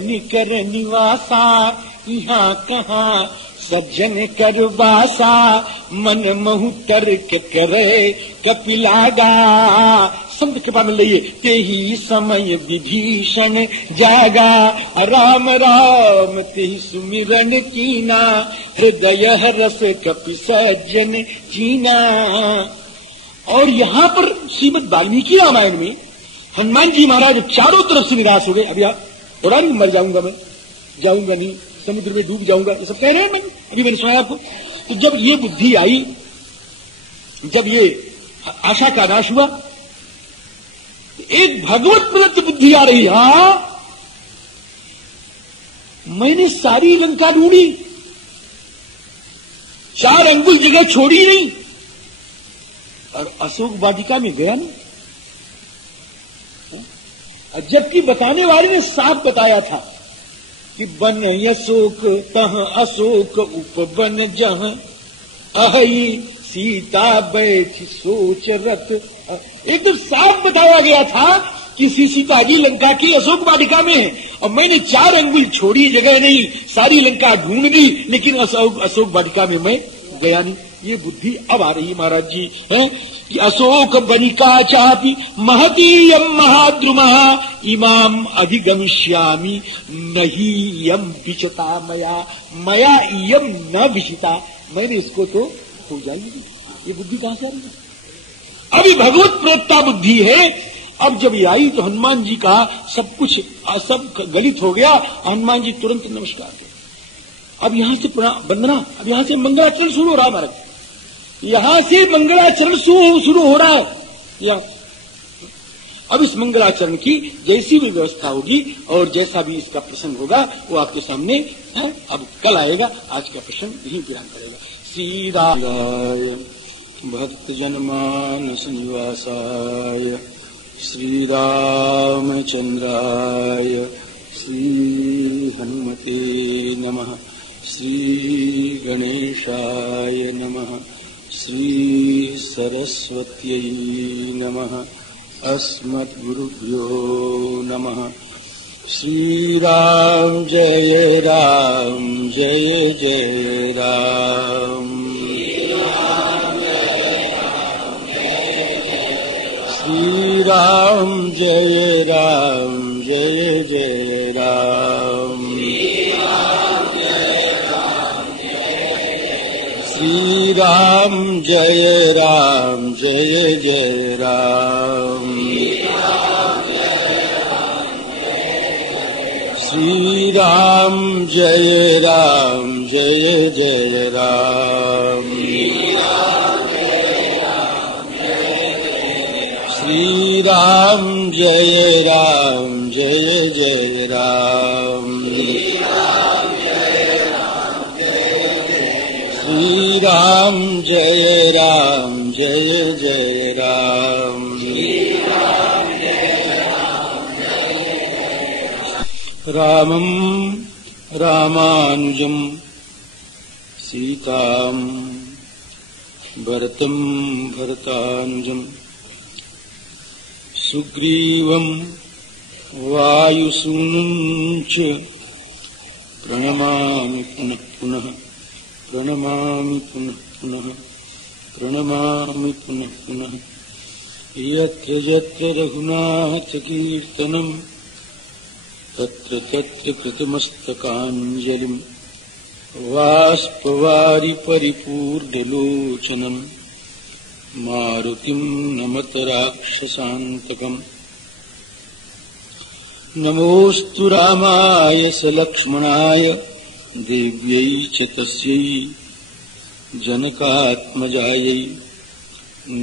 निकर निवासा यहाँ कहाँ सज्जन कर वासा, मन महु तर्क करे कपिलागा। संत कृपा मिल रही है। ते ही समय विभीषण जागा, राम राम ते ही सुमिरन कीना, हृदय रस कपि सज्जन जीना। और यहाँ पर श्रीमद् वाल्मीकि रामायण में हनुमान जी महाराज चारों तरफ से निराश हो गए। अभी आप थोड़ा नहीं, मर जाऊंगा मैं, जाऊंगा नहीं, समुद्र में डूब जाऊंगा, ये सब कह रहे हैं। अभी मैंने सुनाया आपको। तो जब ये बुद्धि आई, जब ये आशा का नाश हुआ, तो एक भगवत प्रदत्त बुद्धि आ रही। हाँ, मैंने सारी लंका ढूंढी, 4 अंगुल जगह छोड़ी नहीं, और अशोक वाटिका में गया नहीं। जबकि बताने वाले ने साफ बताया था कि बन अशोक तह अशोक उपवन जह, अहि सीता बैठ सोच रथ। एकदम साफ बताया गया था कि सीता जी लंका की अशोक वाटिका में है। और मैंने 4 अंगुल छोड़ी, जगह नहीं, सारी लंका ढूंढ ली, लेकिन अशोक वाटिका में मैं गया नहीं। ये बुद्धि अब आ रही है महाराज जी है कि अशोक बनिका चापी महतीयम महाद्रुमः, इमाम अधिगमिष्यामि नहीं यम विचता मया, मया इयम न विचिता। मैंने इसको तो हो जाएगी। ये बुद्धि कहां से आ रही है? अभी भगवत प्रत्ता बुद्धि है। अब जब ये आई तो हनुमान जी का सब कुछ सब गलित हो गया। हनुमान जी तुरंत नमस्कार किया। अब यहां से वंदना, अब यहां से मंगलाचरण शुरू हो रहा है महाराज, यहां से मंगलाचरण शुरू हो रहा है। अब इस मंगलाचरण की जैसी भी व्यवस्था होगी और जैसा भी इसका प्रसंग होगा वो आपके सामने है। अब कल आएगा, आज का प्रसंग यही विराम करेगा। श्री रामाय भक्त जनमानस निवासाय, श्री रामचंद्राय श्री हनुमते नमः, श्री गणेशाय नमः, श्री सरस्वत्यै नमः, अस्मद्गुरुभ्यो नमः। श्री राम जय राम जय जय राम, श्री राम जय राम जय जय राम, श्री राम जय राम जय जय राम, श्री राम जय राम जय जय राम, श्री राम जय राम जय जय राम, श्री राम जय राम जय जय राम। रामं रामानुजं सीतां भरतं भरतानुजं, सुग्रीवं वायुसूनुं च प्रणमामि पुनः पुनः, प्रणमामि पुनः पुनः, प्रणमामि पुनः पुनः। यत्र यत्र रघुनाथकीर्तनं तत्र तत्र कृतमस्तकाञ्जलिं, बाष्पवारि परिपूर्णलोचनं मारुतिं नमत राक्षसान्तकम्। नमोऽस्तु रामाय सलक्ष्मणाय देव्यै च तस्यै जनकात्मजायै,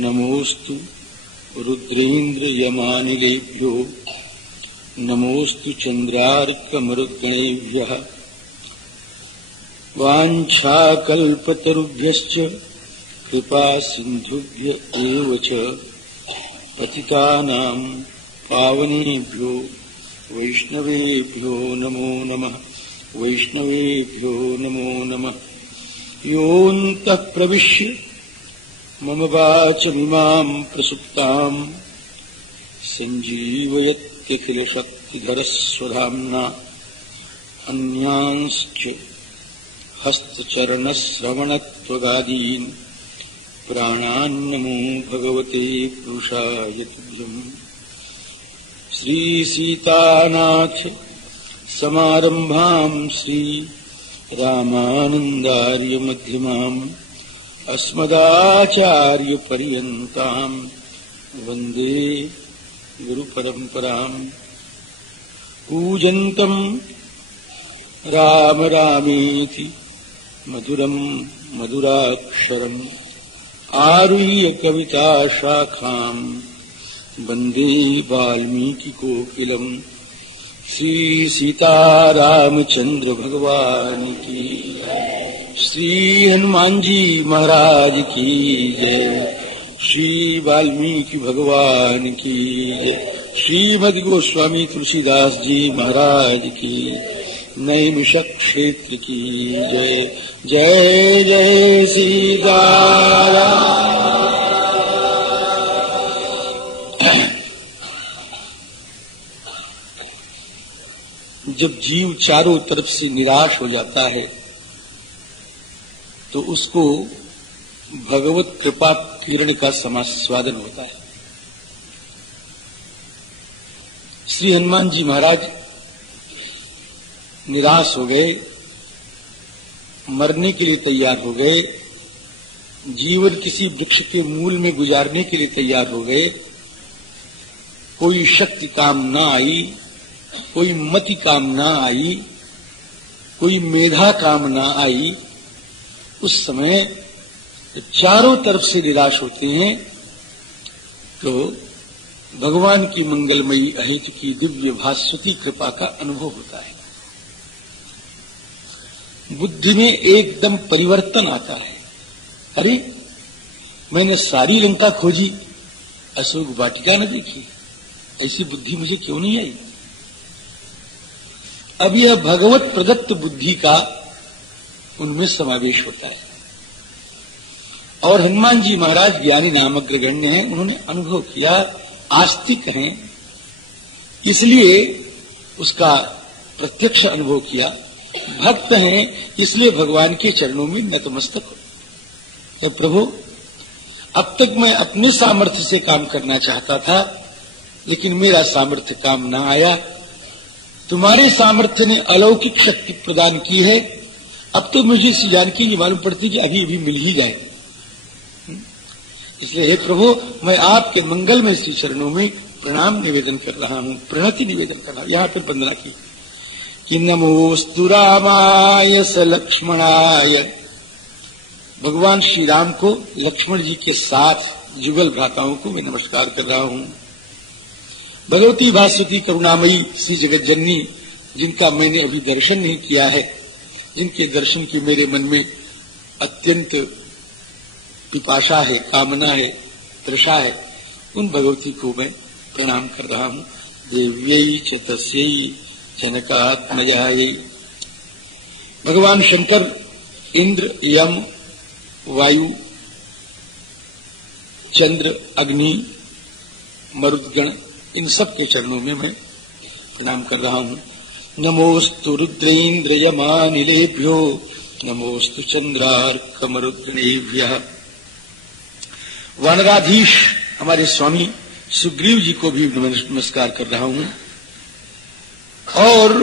नमोऽस्तु रुद्रेन्द्रयमानिलेभ्यो, नमोऽस्तु चन्द्रार्कमरुद्गणेभ्यः। वाञ्छाकल्पतरुभ्यश्च कृपासिन्धुभ्य एव च, पतितानां पावनेभ्यो वैष्णवेभ्यो नमो नमः, वैष्णवेभ्यो नमो नमः। योऽन्तः प्रविश्य मम वाचमिमां प्रसुप्तां सञ्जीवयत्यखिलशक्तिधरस्वधाम्ना, अन्यांश्च हस्तचरणश्रवणत्वगादीन् प्राणान्नमो भगवते पुरुषाय तुभ्यम्। श्रीसीतानाथ समारम्भाम् श्री रामानन्दार्य मध्यमाम् अस्मदाचार्य पर्यन्ताम् वन्दे गुरुपरम्पराम्। कूजन्तम् राम रामेति मधुरम् मधुराक्षरम् आरुह्य कविता शाखाम् वन्दे वाल्मीकिकोकिलम्। श्री सीतारामचंद्र भगवान की, श्री हनुमान जी महाराज की जय, श्री वाल्मीकि भगवान की जय, श्रीमद् गोस्वामी तुलसीदास जी महाराज की, नैमिषक क्षेत्र की जय। जय जय सीताराम। जब जीव चारों तरफ से निराश हो जाता है तो उसको भगवत कृपा किरण का समास्वादन होता है। श्री हनुमान जी महाराज निराश हो गए, मरने के लिए तैयार हो गए, जीवन किसी वृक्ष के मूल में गुजारने के लिए तैयार हो गए। कोई शक्ति काम न आई, कोई मति काम न आई, कोई मेधा काम न आई। उस समय चारों तरफ से निराश होते हैं तो भगवान की मंगलमयी अहेतु की दिव्य भास्वती कृपा का अनुभव होता है। बुद्धि में एकदम परिवर्तन आता है। अरे मैंने सारी लंका खोजी, अशोक वाटिका न देखी, ऐसी बुद्धि मुझे क्यों नहीं आई? अब यह भगवत प्रदत्त बुद्धि का उनमें समावेश होता है। और हनुमान जी महाराज ज्ञानी नाम अग्रगण्य हैं, उन्होंने अनुभव किया, आस्तिक हैं, इसलिए उसका प्रत्यक्ष अनुभव किया। भक्त हैं इसलिए भगवान के चरणों में नतमस्तक हो। तो प्रभु, अब तक मैं अपने सामर्थ्य से काम करना चाहता था, लेकिन मेरा सामर्थ्य काम न आया। तुम्हारे सामर्थ्य ने अलौकिक शक्ति प्रदान की है। अब तो मुझे इस जानकी ये मालूम पड़ती कि अभी अभी मिल ही जाए। इसलिए हे प्रभु, मैं आपके मंगलमय श्री चरणों में प्रणाम निवेदन कर रहा हूं, प्रणति निवेदन कर रहा हूं। यहां पर वंदना की कि नमोस्तु रामाय स लक्ष्मणाय। भगवान श्री राम को लक्ष्मण जी के साथ जुगल भ्राताओं को मैं नमस्कार कर रहा हूं। भगवती भास्वती करुणामयी श्री जगत जननी, जिनका मैंने अभी दर्शन नहीं किया है, जिनके दर्शन की मेरे मन में अत्यंत पिपाशा है, कामना है, तृषा है, उन भगवती को मैं प्रणाम कर रहा हूं। देव्यै च तस्यै जनकात्मजायै। भगवान शंकर, इंद्र, यम, वायु, चंद्र, अग्नि, मरुदगण, इन सब के चरणों में मैं प्रणाम कर रहा हूं। नमोस्तु रुद्रेन्द्र यमानिलेभ्यो, नमोस्तु चंद्रार्कमरुद्गणेभ्यः। वानराधीश हमारे स्वामी सुग्रीव जी को भी नमस्कार कर रहा हूं। और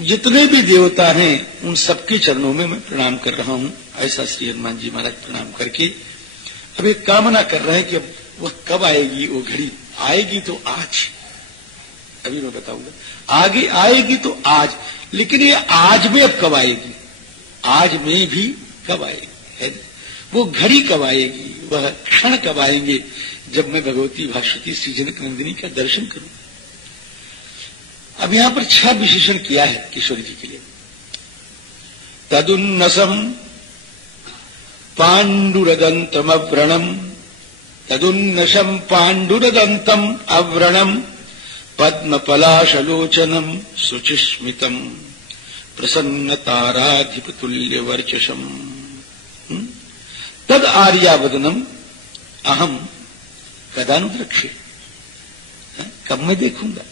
जितने भी देवता हैं उन सबके चरणों में मैं प्रणाम कर रहा हूं। ऐसा श्री हनुमान जी महाराज प्रणाम करके अब एक कामना कर रहे हैं कि अब वह कब आएगी, वो घड़ी आएगी तो आज, अभी मैं बताऊंगा, आगे आएगी तो आज, लेकिन ये आज में अब कब आएगी, आज में भी कब आएगी, है वो घड़ी कब आएगी, वह क्षण कब आएंगे जब मैं भगवती भास्वती श्री जनक नंदिनी का दर्शन करूं। अब यहां पर 6 विशेषण किया है किशोर जी के लिए। तदुन्नसम पांडुरदंतम अव्रणम, तदुन्नशम पांडुरदंतम अव्रणम, पद्मपलाशलोचनम शुचिस्मितम प्रसन्नताराधिपतुल्यवर्चसम। तद आर्यावदनम अहम कदानुद्रक्ष्ये, कब मैं देखूंगा।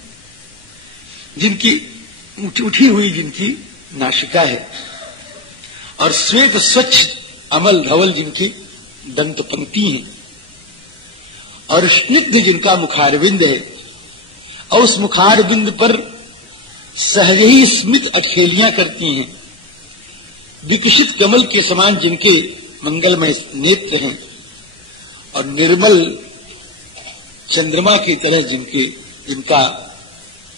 जिनकी उठी हुई जिनकी नासिका है, और श्वेत स्वच्छ अमल धवल जिनकी दंत पंक्ति है, और स्निग्ध जिनका मुखारविंद है, और उस मुखारविंद पर सहज ही स्मित अखेलियां करती हैं, विकसित कमल के समान जिनके मंगलमय नेत्र हैं, और निर्मल चंद्रमा की तरह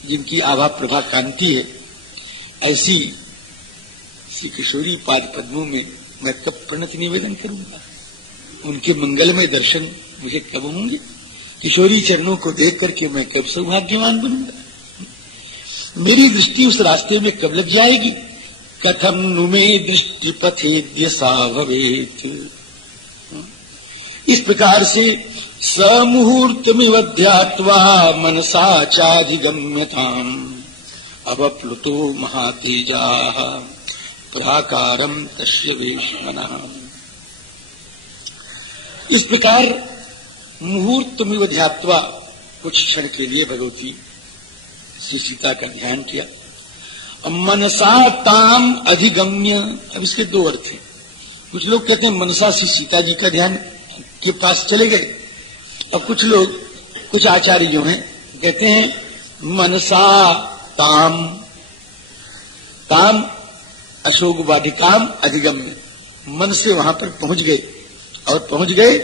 जिनकी आभा प्रभा कांति है, ऐसी श्री किशोरी पाद पद्मों में मैं कब प्रणत निवेदन करूंगा? उनके मंगलमय दर्शन मुझे कब होंगे? किशोरी चरणों को देख करके मैं कब सौभाग्यवान बनूंगा? मेरी दृष्टि उस रास्ते में कब लग जाएगी? कथम नुमे दृष्टि पथेद्य सा भवेत। इस प्रकार से समुहूर्तमिव ध्यात्वा मनसा चाधिगम्यताम् अवप्लुतो महातेजाः प्राकारम तस्य वेश्मनः। इस प्रकार मुहूर्तमिव ध्यात्वा कुछ क्षण के लिए भगवती श्री सीता का ध्यान किया, मनसा ताम अधिगम्य। अब इसके दो अर्थ हैं। कुछ लोग कहते हैं मनसा श्री सीता जी का ध्यान के पास चले गए, और कुछ लोग, कुछ आचार्य जो हैं कहते हैं मनसा ताम, ताम अशोक वाटिकाम अधिगम्य, मन से वहां पर पहुंच गए, और पहुंच गए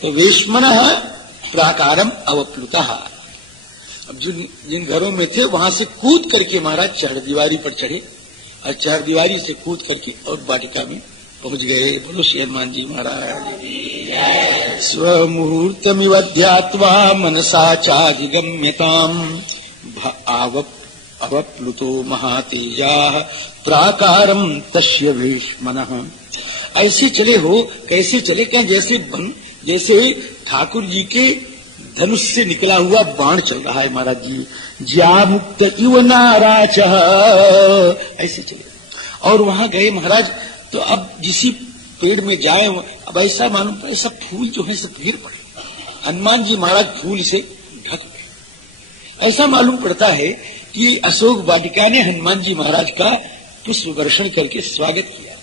तो वेश्मनः प्राकारम अवप्लुतः। अब जिन घरों में थे वहां से कूद करके महाराज चढ़ दीवारी पर चढ़े, और चढ़ दीवारी से कूद करके और वाटिका में पहुंच गए। बोलो श्री हनुमान जी महाराज। स्वमुहूर्तमिव ध्यात्वा मनसा चाधिगम्यताम् अवप्लुतो महातेजाः प्राकारम तस्य वेश्मनः। ऐसे चले हो, कैसे चले? क्या जैसे ठाकुर जी के धनुष से निकला हुआ बाण चल रहा है महाराज जी, ज्या मुक्त इव नाराचः, ऐसे चले। और वहां गए महाराज, तो अब जिसी पेड़ में जाए, अब ऐसा मालूम पड़े सब फूल जो है सब गिर पड़े, हनुमान जी महाराज फूल से ढक गए। ऐसा मालूम पड़ता है कि अशोक वाटिका ने हनुमान जी महाराज का पुष्प वर्षण करके स्वागत किया,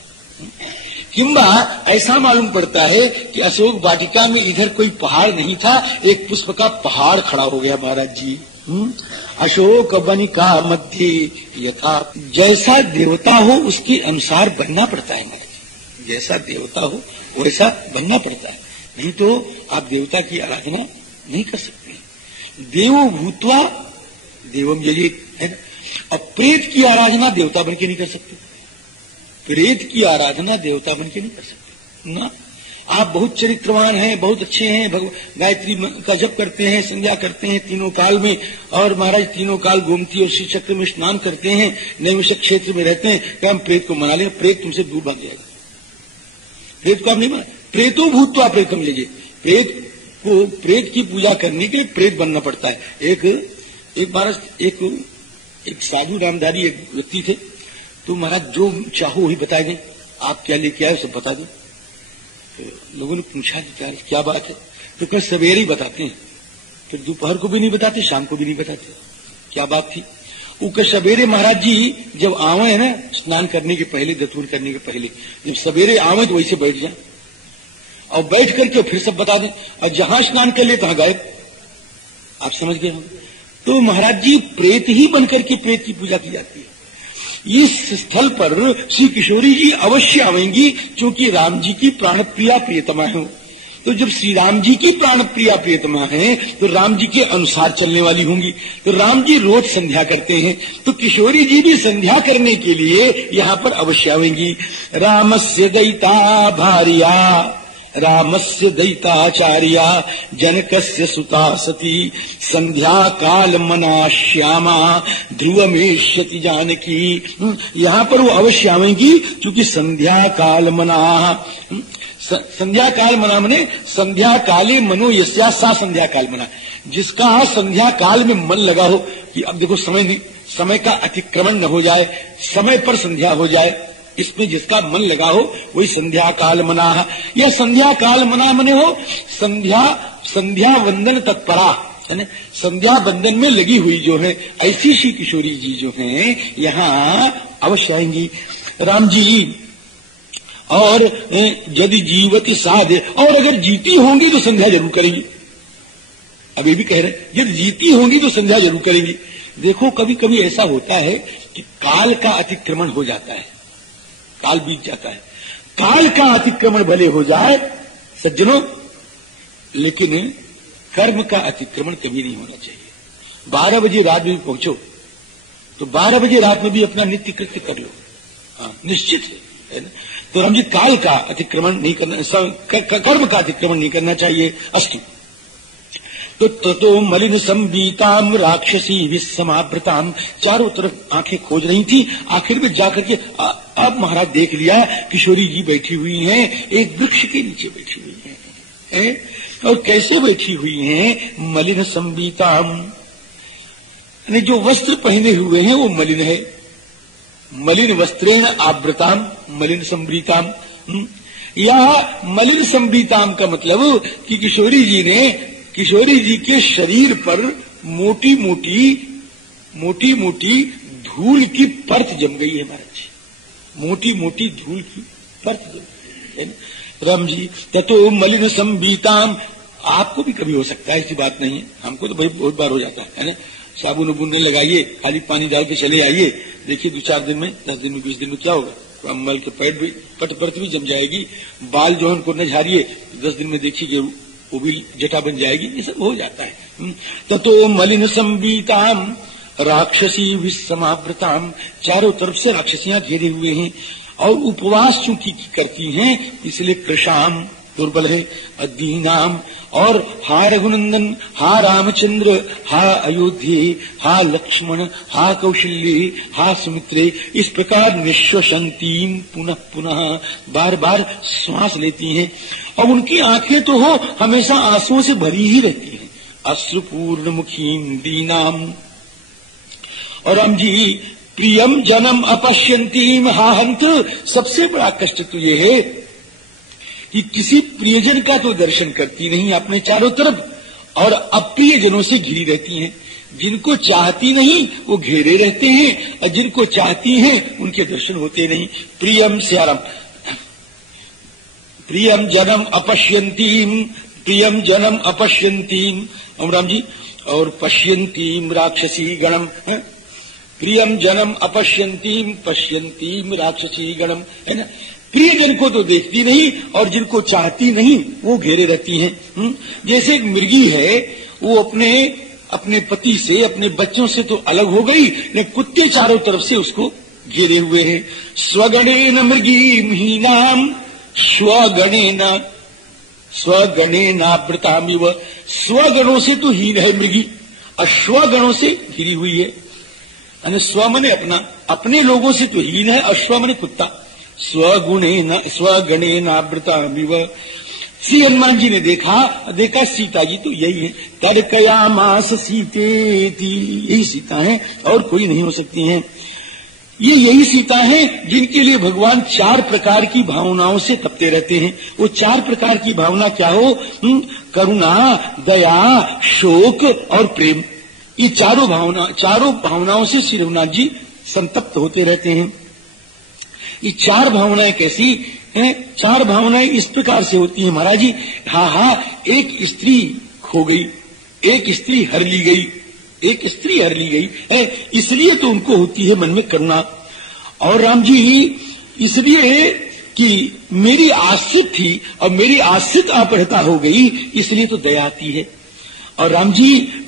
किंबा ऐसा मालूम पड़ता है कि अशोक वाटिका में इधर कोई पहाड़ नहीं था, एक पुष्प का पहाड़ खड़ा हो गया महाराज जी। अशोक वनिका मध्य यथा, जैसा देवता हो उसके अनुसार बनना पड़ता है महाराज, जैसा देवता हो वैसा बनना पड़ता है, नहीं तो आप देवता की आराधना नहीं कर सकते। देवो भूत्वा देवम यजेत, है ना। अब प्रेत की आराधना देवता बन के नहीं कर सकते, प्रेत की आराधना देवता बन के नहीं कर सकते ना। आप बहुत चरित्रवान हैं, बहुत अच्छे हैं, गायत्री का जप करते हैं, संध्या करते हैं तीनों काल में, और महाराज तीनों काल गोमती और श्री चक्र में स्नान करते हैं, नैमिषक क्षेत्र में रहते हैं, क्या हम प्रेत को मना लें? प्रेत तुमसे दूर भाग जाएगा, प्रेत को आप नहीं मना। प्रेतो भूतवा प्रेतम लीजिए, प्रेत की पूजा करने के लिए प्रेत बनना पड़ता है। एक महाराज एक साधु नामधारी एक व्यक्ति थे, तो महाराज जो चाहो वही बता दें, आप क्या लेके आए सब बता दें। तो लोगों ने पूछा कि क्या बात है? तो कल सवेरे ही बताते हैं, फिर दोपहर को भी नहीं बताते, शाम को भी नहीं बताते। क्या बात थी? वो कल सवेरे महाराज जी जब आवे है ना, स्नान करने के पहले, दतूर करने के पहले, जब सवेरे आवे तो वैसे बैठ जाए, और बैठ करके फिर सब बता दें, और जहां स्नान कर ले तहां गायब। आप समझ गए हम? तो महाराज जी प्रेत ही बनकर के प्रेत की पूजा की जाती है। इस स्थल पर श्री किशोरी जी अवश्य आवेंगी, क्योंकि राम जी की प्राण प्रिया प्रियतमा है। तो जब श्री राम जी की प्राण प्रिया प्रियतमा है, तो राम जी के अनुसार चलने वाली होंगी। तो राम जी रोज संध्या करते हैं, तो किशोरी जी भी संध्या करने के लिए यहाँ पर अवश्य आवेंगी। रामस्य दयिता भार्या, रामस्य दयिताचार्या, जनकस्य सुता सती, संध्या काल मना श्यामा, ध्रुवमेष्यति जानकी। यहाँ पर वो अवश्य आवेंगी, क्योंकि संध्या काल मना, संध्या काल मना मने संध्या काले मनो यस्या सा संध्या काल मना, जिसका संध्या काल में मन लगा हो कि अब देखो समय का अतिक्रमण न हो जाए, समय पर संध्या हो जाए, इसमें जिसका मन लगा हो वही संध्या काल मना। यह संध्या काल मना मने हो संध्या वंदन तत्परा, है ना, संध्या बंदन में लगी हुई जो है ऐसी श्री किशोरी जी जो हैं यहाँ अवश्य आएंगी। राम जी और यदि जीवती साधे, और अगर जीती होंगी तो संध्या जरूर करेंगी। अब ये भी कह रहे हैं यदि जीती होंगी तो संध्या जरूर करेंगी। देखो कभी कभी ऐसा होता है कि काल का अतिक्रमण हो जाता है, काल बीत जाता है। काल का अतिक्रमण भले हो जाए सज्जनों, लेकिन कर्म का अतिक्रमण कभी नहीं होना चाहिए। 12 बजे रात में पहुंचो तो 12 बजे रात में भी अपना नित्य कृत्य कर लो, निश्चित है ना। तो हम जी काल का अतिक्रमण नहीं करना, कर्म का अतिक्रमण नहीं करना चाहिए। अस्तु तो ततो मलिन संबीताम राक्षसी विस्समावृताम, चारों तरफ आंखें खोज रही थी। आखिर में जाकर के अब महाराज देख लिया किशोरी जी बैठी हुई हैं, एक वृक्ष के नीचे बैठी हुई हैं। और कैसे बैठी हुई हैं? मलिन संबीताम, जो वस्त्र पहने हुए हैं वो मलिन है। मलिन वस्त्रेण आवृताम मलिन संबीताम, या मलिन संबीताम का मतलब कि किशोरी जी के शरीर पर मोटी मोटी धूल की परत जम गई है महाराज, मोटी मोटी धूल की परत जम गई है। राम जी ततो मलिन संबीताम, आपको भी कभी हो सकता है, ऐसी बात नहीं है, हमको तो भाई बहुत बार हो जाता है ना। साबुन उबुन नहीं लगाइए, खाली पानी डाल के चले आइए, देखिए 2-4 दिन में, 10 दिन में, 20 दिन में क्या होगा, मल के पेट भी परत भी जम जाएगी। बाल जो है उनको न झाड़िए, 10 दिन में देखिए वो भी जटा बन जाएगी। ये सब हो जाता है। ततो मलिन संबीताम राक्षसी विस्समावृताम, चारों तरफ से राक्षसियां घेरे हुए हैं और उपवास चूंकि करती हैं इसलिए कृशाम दुर्बल है, अदीनाम, और हा रघुनंदन, हा रामचंद्र, हा अयोध्ये, हा लक्ष्मण, हा कौशल्य, हा सुमित्रे, इस प्रकार निश्वसंतीम पुनः पुनः बार बार श्वास लेती हैं। और उनकी आंखें तो हो हमेशा आंसुओं से भरी ही रहती हैं। अश्रुपूर्ण मुखीम दीनाम, और हम जी प्रियम जनम अपश्यंतीम हा हंत, सबसे बड़ा कष्ट तो ये है कि किसी प्रियजन का तो दर्शन करती नहीं अपने चारों तरफ, और अप्रिय जनों से घिरी रहती हैं। जिनको चाहती नहीं वो घेरे रहते हैं, और जिनको चाहती हैं उनके दर्शन होते नहीं। प्रियम श्यारम, प्रियम जनम अपश्यंतीम, प्रियम जनम अपश्यंतीम, और राम जी और पश्यंतीम राक्षसी गणम, प्रियम जनम अपश्यंतीम पश्यंतीम राक्षसी गणम, है ना। प्रियजन को तो देखती नहीं और जिनको चाहती नहीं वो घेरे रहती हैं। जैसे एक मुर्गी है, वो अपने पति से, अपने बच्चों से तो अलग हो गई, लेकिन कुत्ते चारों तरफ से उसको घेरे हुए हैं। स्वगणेन मृगीम हीनाम, स्वगणेनावृतामिव, स्वगणों से तो हीन है मृगी, अश्वगणों से घिरी हुई है। स्व मने अपना, अपने लोगों से तो हीन है, अश्व मने कुत्ता। स्वगणेनावृतामिव, श्री हनुमान जी ने देखा सीता जी तो यही है। तर्कयामास सीतेति, यही सीता है और कोई नहीं हो सकती हैं। ये यही सीता है जिनके लिए भगवान 4 प्रकार की भावनाओं से तपते रहते हैं। वो 4 प्रकार की भावना क्या हो? करुणा, दया, शोक और प्रेम। ये चारों भावनाओं से श्री रघुनाथ जी संतप्त होते रहते हैं। ये 4 भावनाएं कैसी हैं? 4 भावनाएं इस प्रकार से होती हैं महाराज जी। एक स्त्री खो गई, एक स्त्री हर ली गई, एक स्त्री हर ली गई है, इसलिए तो उनको होती है मन में करुणा। और राम जी इसलिए कि मेरी आश्रित थी और मेरी आश्रित अपहृता हो गई, इसलिए तो दया आती है। और राम जी